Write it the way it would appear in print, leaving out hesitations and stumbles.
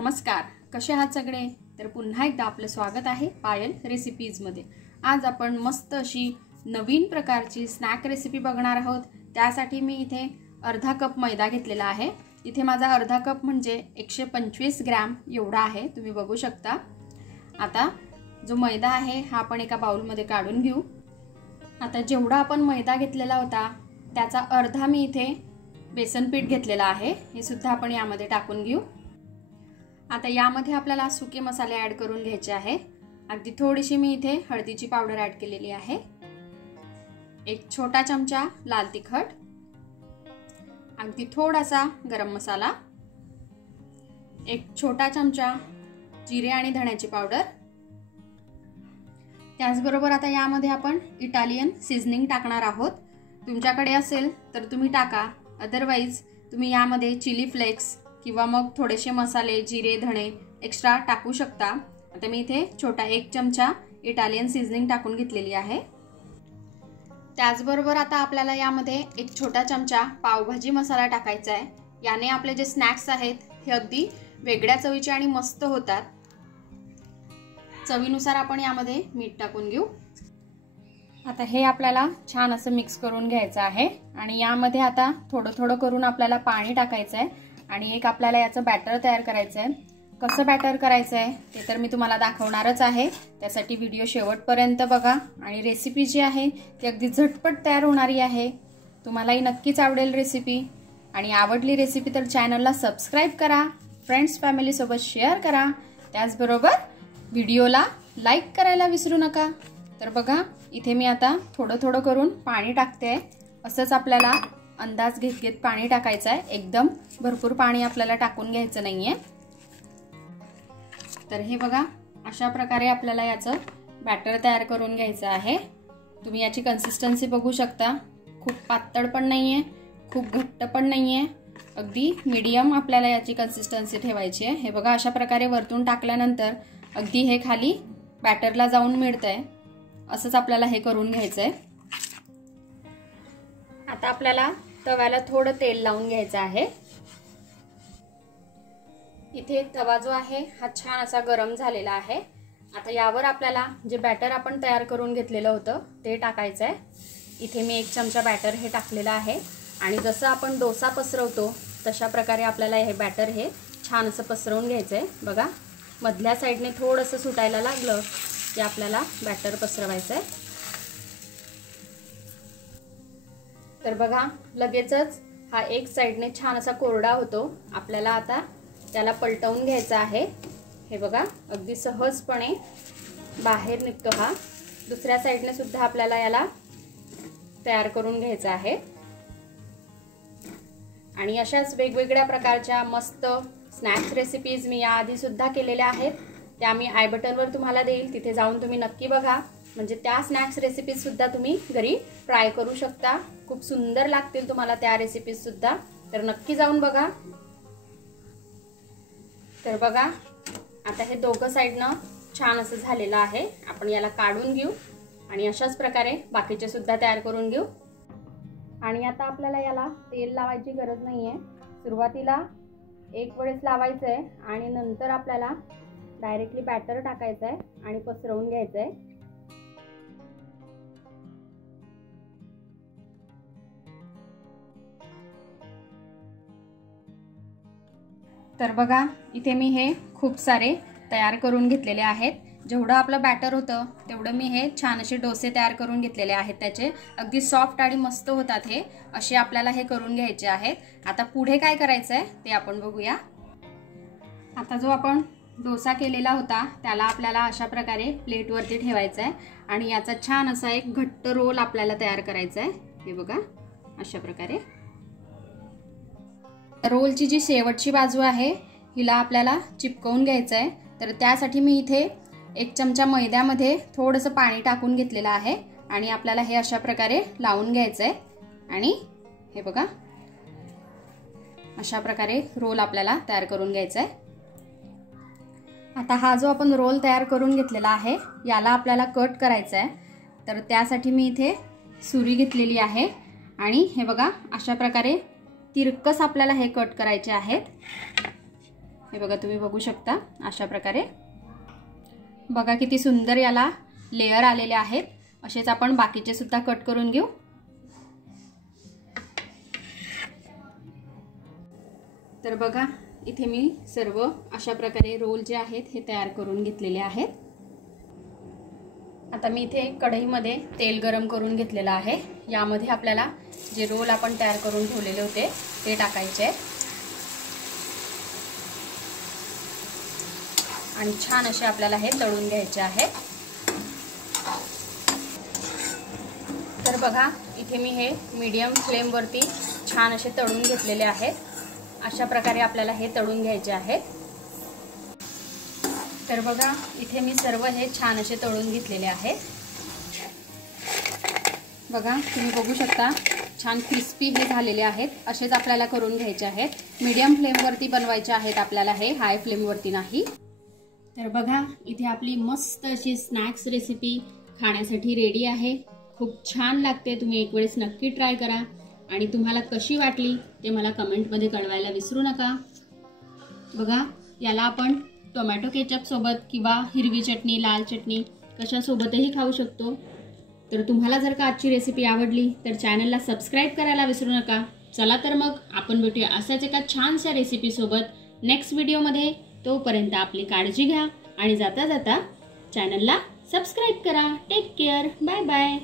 नमस्कार, कसे आहात सगळे? तर पुन्हा एकदा आपलं स्वागत आहे पायल रेसिपीज मध्ये। आज आपण मस्त अशी नवीन प्रकारची स्नॅक रेसिपी बघणार आहोत। त्यासाठी मी इथे अर्धा कप मैदा घेतलेला आहे। इथे माझा अर्धा कप म्हणजे 125 ग्रॅम एवढा आहे, तुम्ही बघू शकता। आता जो मैदा आहे हा आपण एका बाउल मध्ये काढून घेऊ। आता जेवढा आपण मैदा घेतलेला होता त्याचा अर्धा मी इथे बेसन पीठ घेतलेला आहे, हे सुद्धा आपण यामध्ये टाकून घेऊ। आता यामध्ये आपल्याला सुके मसाले ऐड करून घ्यायचे आहे। अगदी थोडीशी मी इथे हळदीची पावडर ऐड केलेली आहे, एक छोटा चमचा लाल तिखट, अगदी थोडासा गरम मसाला, एक छोटा चमचा जिरे आणि धण्याची पावडर। त्याचबरोबर आता यामध्ये आपण इटालियन सीझनिंग टाकणार आहोत। तुमच्याकडे असेल तर तुम्ही टाका, अदरवाइज तुम्ही यामध्ये चिली फ्लेक्स किंवा मग थोडेसे मसाले जिरे धणे एक्स्ट्रा टाकू शकता। आता मी इथे छोटा 1 चमचा इटालियन सीझनिंग टाकून घेतलेली आहे। त्याचबरोबर आता आपल्याला यामध्ये एक छोटा चमचा पावभाजी मसाला टाकायचा आहे। याने आपले जे स्नॅक्स आहेत हे अगदी वेगळ्या चवीचे आणि मस्त होतात। चवीनुसार आपण यामध्ये मीठ टाकून घेऊ। आता हे आपल्याला छान असं मिक्स करून घ्यायचं आहे आणि यामध्ये आता थोडं थोडं करून आपल्याला पाणी टाकायचं आहे आणि एक आपल्याला याचं बॅटर तयार करायचं आहे। कसं बॅटर करायचं आहे ते तर मी तुम्हाला दाखवणारच आहे, त्यासाठी व्हिडिओ शेवटपर्यंत बघा। आणि रेसिपी जी आहे ती अगदी झटपट तयार होणारी आहे, तुम्हालाही नक्कीच आवडेल रेसिपी। आणि आवडली रेसिपी तर चॅनलला सबस्क्राईब करा, फ्रेंड्स फॅमिली सोबत शेअर करा, त्याचबरोबर व्हिडिओला लाईक करायला विसरू नका। तर बघा इथे मी आता थोडं थोडं करून पाणी टाकते। असंच आपल्याला अंदाज घेत घेत पाणी टाकायचं आहे, एकदम भरपूर पाणी आपल्याला टाकून घ्यायचं नाहीये। तर हे बघा अशा प्रकारे आपल्याला याचं बॅटर तयार करून घ्यायचं आहे। तुम्ही याची कन्सिस्टन्सी बघू शकता, खूप पातळ पण नाहीये खूप घट्ट पण नाहीये, अगदी मीडियम आपल्याला याची कन्सिस्टन्सी ठेवायची आहे। हे बघा अशा प्रकारे वरतून टाकल्यानंतर अगदी हे खाली बॅटरला जाऊन मिळतंय, असंच आपल्याला हे करून घ्यायचंय। आता आपल्याला तव्याला थोडं तेल लावून घ्यायचं आहे। इथे तवा जो आहे हा छान असा गरम झालेला आहे। आता यावर आपल्याला जे बॅटर आपण तयार करून घेतलेलं होतं ते टाकायचं आहे। इथे मी 1 चमचा बॅटर हे टाकलेलं आहे आणि जसं आपण डोसा पसरवतो तशा प्रकारे आपल्याला हे बॅटर हे छान असं पसरवून घ्यायचं आहे। बघा मधल्या साईडने थोडंसं सुटायला लागलं की आपल्याला बॅटर पसरवायचं आहे। तर बघा लगेचच हा एक साइडने छान असा कोरडा होतो, आपल्याला आता त्याला पलटवून घ्यायचा आहे। हे बघा अगदी सहजपणे बाहेर निघतो हा। दुसऱ्या साइडने सुद्धा आपल्याला याला तयार करून घ्यायचा आहे। आणि अशाच वेगवेगळ्या प्रकारच्या मस्त स्नॅक्स रेसिपीज मी याआधी सुद्धा केलेल्या आहेत, त्या मी आय बटनवर तुम्हाला देईल, तिथे जाऊन तुम्ही नक्की बघा। म्हणजे त्या स्नॅक्स रेसिपीज सुद्धा तुम्ही घरी ट्राय करू शकता, खूप सुंदर लागतील तुम्हाला त्या रेसिपीज सुद्धा, तर नक्की जाऊन बघा। तर बघा आता हे दोघं साइडनं छान असं झालेलं आहे, आपण याला काढून घेऊ आणि अशाच प्रकारे बाकीचे सुद्धा तयार करून घेऊ। आणि आता आपल्याला याला तेल लावायची गरज नाहीये, सुरुवातीला एक वेळेस लावायचं आहे आणि नंतर आपल्याला डायरेक्टली बॅटर टाकायचं आहे आणि पसरवून घ्यायचं आहे। तर बघा इथे मी हे खूप सारे तयार करून घेतलेले आहेत। जेवढं आपलं बॅटर होतं तेवढं मी हे छान असे डोसे तयार करून घेतलेले आहेत, त्याचे अगदी सॉफ्ट आणि मस्त होतात हे असे आपल्याला हे करून घ्यायचे आहेत। आता पुढे काय करायचं आहे ते आपण बघूया। आता जो आपण डोसा केलेला होता त्याला आपल्याला अशा प्रकारे प्लेटवरती ठेवायचा आहे आणि याचा छान असा एक घट्ट रोल आपल्याला तयार करायचा आहे। हे बघा अशा प्रकारे रोलची जी शेवटची बाजू आहे हिला आपल्याला चिपकवून घ्यायचं आहे। तर त्यासाठी मी इथे 1 चमचा मैद्यामध्ये थोडंसं पाणी टाकून घेतलेलं आहे आणि आपल्याला हे अशा प्रकारे लावून घ्यायचं आहे। आणि हे बघा अशा प्रकारे रोल आपल्याला तयार करून घ्यायचा आहे। आता हा जो आपण रोल तयार करून घेतलेला आहे याला आपल्याला कट करायचा आहे, तर त्यासाठी मी इथे सुरी घेतलेली आहे आणि हे बघा अशा प्रकारे तिरकस आपल्याला हे कट करायचे आहेत। हे बघा, तुम्ही बघू शकता अशा प्रकारे. बघा किती सुंदर याला लेयर आलेले आहेत. असेच आपण बाकीचे सुद्धा कट करून घेऊ. तर बघा, इथे मी सर्व अशा प्रकारे रोल जे आहेत हे तयार करून घेतलेले आहेत. आता मी इथे कढईमध्ये तेल गरम करून घेतलेलं आहे. यामध्ये आपल्याला जे रोल आपण तयार करून ठेवलेले होते ते टाकायचे आहेत आणि छान असे आपल्याला हे तळून घ्यायचे आहेत. तर बघा, इथे मी हे मीडियम फ्लेमवरती छान असे तळून घेतलेले आहेत. अशा प्रकारे आपल्याला हे तळून घ्यायचे आहेत. तर बघा, इथे मी सर्व हे छान असे तळून घेतलेले आहेत. बघा, तुम्ही बघू शकता छान क्रिस्पी हे झालेले आहेत. असेच आपल्याला करून घ्यायचे आहेत. मीडियम फ्लेमवरती बनवायचे आहेत आपल्याला, हे हाय फ्लेमवरती नाही. तर बघा, इथे आपली मस्त अशी स्नॅक्स रेसिपी खाण्यासाठी रेडी आहे. खूप छान लागते. तुम्ही एक वेळेस नक्की ट्राय करा आणि तुम्हाला कशी वाटली ते मला कमेंटमध्ये कळवायला विसरू नका. बघा, याला आपण टोमॅटो केचप सोबत किंवा हिरवी चटणी, लाल चटणी कशासोबतही खाऊ शकतो. तर तुम्हाला जर का आजची रेसिपी आवडली तर चॅनलला सबस्क्राईब करायला विसरू नका. चला तर मग आपण भेटूया अशाच एका छानशा रेसिपीसोबत नेक्स्ट व्हिडिओमध्ये. तोपर्यंत आपली काळजी घ्या आणि जाता जाता चॅनलला सबस्क्राईब करा. Take care. Bye bye.